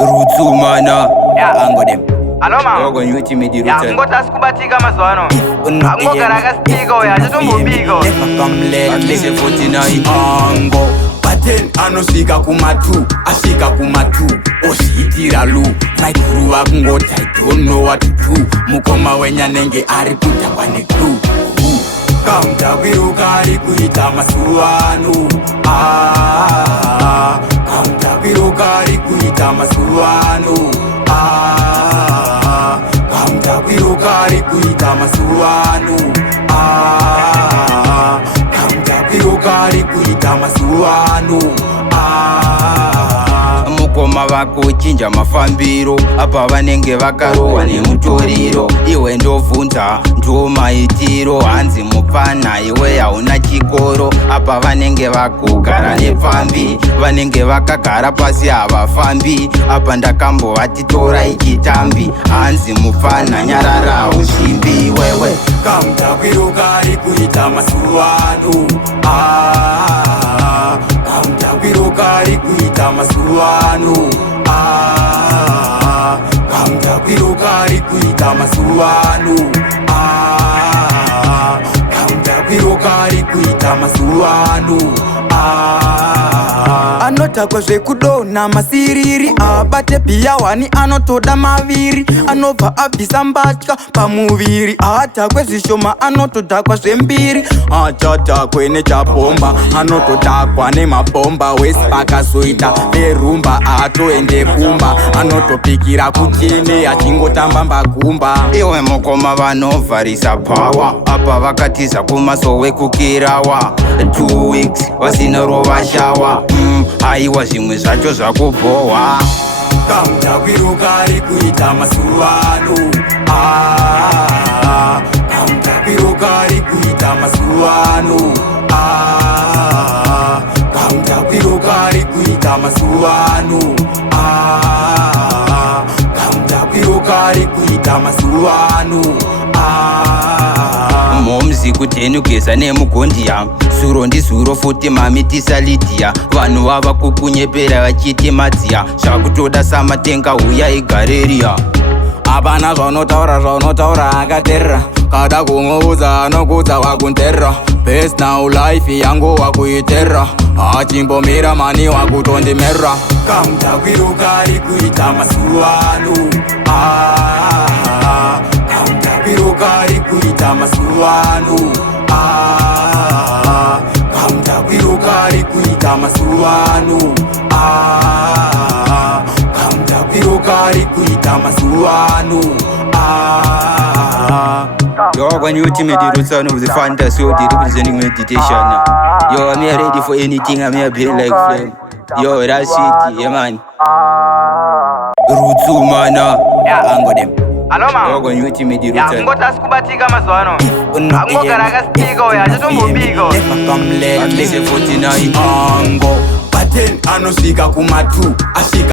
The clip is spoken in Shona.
Rutsumana, ango dem. Hello mama. Yogo nyuti midi Ya rutsana. ngota sikubatika mazwano. Angogara kasitiko ya chitombiko. Atlese 49 ango paten anosvika kumatu asvika kumatu ozviitira lu maikuru vakungoti I don't know what to do mukoma wenyanenge ari kudhakwa nekru kamutaviruka ari kuita masuvano kamutaviruka ari kuita masuvano kamutaviruka ari kuita masuvano kamutavirukari kuita masuvano mukoma vakuchinja mafambiro apa vanenge vakarohwa nemutoriro iwe ndovhunza ndo maitiro hanzi mupfana iwe hauna chikoro apa vanenge vakugara nepfambi vanenge vakagara pasi havafambi apa ndakambovati torai chitambi hanzi mupfana nyarara usimbi wewe kamutavirukari kuita masuvano kamutavirukari kuita masuvano kamutavirukari kuita masuvano kamutavirukari kuita masuvano anotakwa zvekudonha masiriri abate piyawani anotoda maviri anobva abvisa mbatya pamuviri atakwe zvishoma anotodhakwa zvembiri achatakwe nechapomba anotodhakwa nemabhomba wesi akazoita nerumba atoende kumba anotopikira kutini achingotamba mbagumba iwe mukoma vanovharisa pawa apa vakatiza kumaso wekukirawa 2 weeks vasina rovashawa aiwa zvimwe zvacho zvakubhohwa kamutavirukari kuita masuvano kamutavirukari kuita masuvano kamutavirukari kuita masuvano kamutavirukari kuita masuvano momzi kuteni kugeza nemugondiya zuro ndizuro futi mami tisalidiya vanhu vava kukunyepera vachiti madziya zvakutoda samatenga huya igareriya hapana zvaunotaura akaterera kada kumuudza anokudza wakunterera best now life yangu wakuiterera hachimbomira mani wakutondimerera kamutavirukari kuita masuvano kamutavirukari kuita masuvano kamutavirukari kuita masuvano kamutavirukari kuita masuvano Yo, when you ultimate the routine of the fantasy of the representing meditation. Yo, I'm here ready for anything, I'm here built like flame. Yo, that's it, yeah man. Rutsumana, ango dem. Hello mama. Yo, when you ultimate the Ya routine. ngota sikubatika mazwano. Angogara kasitiko ya chitombiko. Atlese 49 ango paten anosvika kumatu asvika